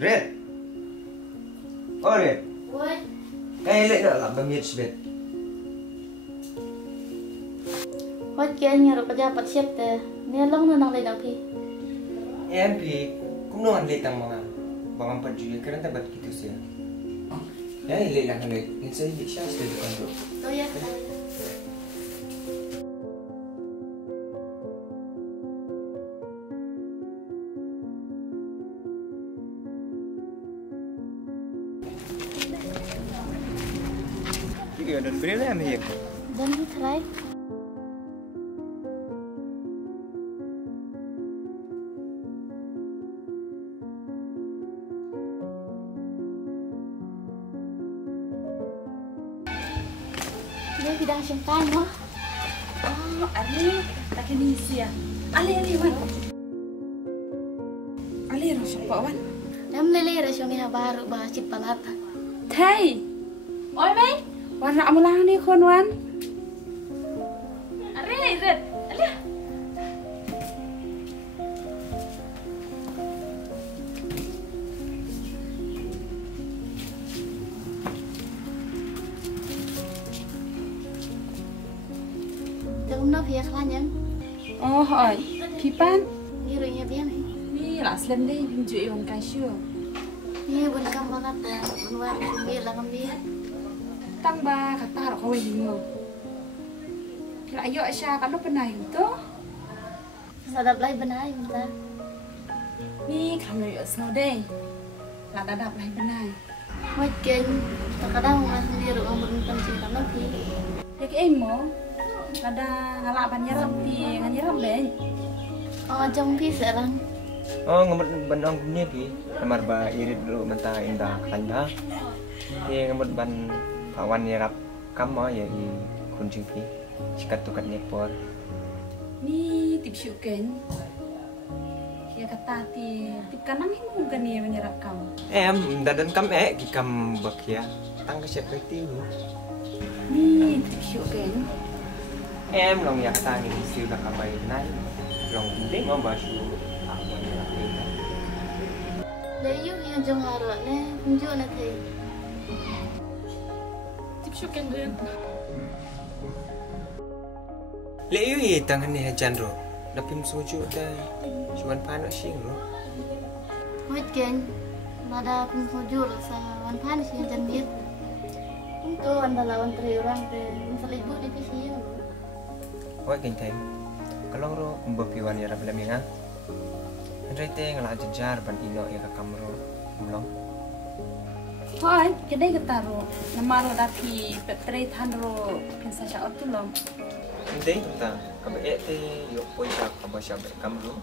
Red. Oh Red. Ôi. Cái lại nợ làm bao nhiêu chuyện? Ôi kia nhà rồi bây bắt xếp thế. Nè long nó năng lên đâu phi. Em thì cũng nó ăn lệ tăng mga bangam panjuya karena tak bat gitu sih. Ya lệ lang lệ. Nên sẽ bị sao sẽ được con được. Tôi ya. Cái đợt bữa đấy em hiểu. Dan đi try. Dia bidang champagne, no? Oh, ali, tak kini sia. Ali wan. Ali ro siapa wan? Em lele ra siya ni baru ba chip palata. Thầy. Oi mai. Wan nak mulang ni kon wan. Ali red. Ali. Jangan nak via kelan yang. Oh, oi. Pipan. Ni runya biar ni. Ni lah selain deh pinju iwan kasih. Ni bun kam palata, bun war kumbi lah kumbi. Tang ba kata ro kau ini mo. Kira ayo Aisyah kalau pernah itu. Sadap lai benai bentar. Ni kalau ayo snow day. Lah dadap lah benai. Makin terkadang orang sendiri orang beruntung cinta lagi. Ya ke emo. Ada ngalak banyak pi nganyerap ben. Oh jong pi serang. Oh ngemut ban punya ki. Kamar ba irit dulu mentah indah kanda. Ye ngemut ban awan nyerap kamu ya i kunci ki. Sikat tukat nyepor. Ni tip syuken. Ya kata tip kanang ini bukan ni menyerap kamu. Em dadan kam ki kam bak ya. Tang ke siapa itu? Ni tip syuken. Em lòng nhạc ta nhìn siêu đặc bài này lòng tính ngon bà su Lấy yêu yang jong haro ne punju na thei. Tip syuken dia. lễ yêu gì tangan ni hajan ro dapim soju ta cuman panas sih ro Makin nada punju sa wan panis yang jan biet. Untuk anda lawan tri orang te selibu di pisi. wah kinten kalau ro mbapiwan ya rabla minga andre te ngala jajar ban ino ya kamro mulong Hoi, kedai ketaro. Nama ro dapi petre thanro pensa cha otulom. inde ta kabe te yo poisa kabasya kamro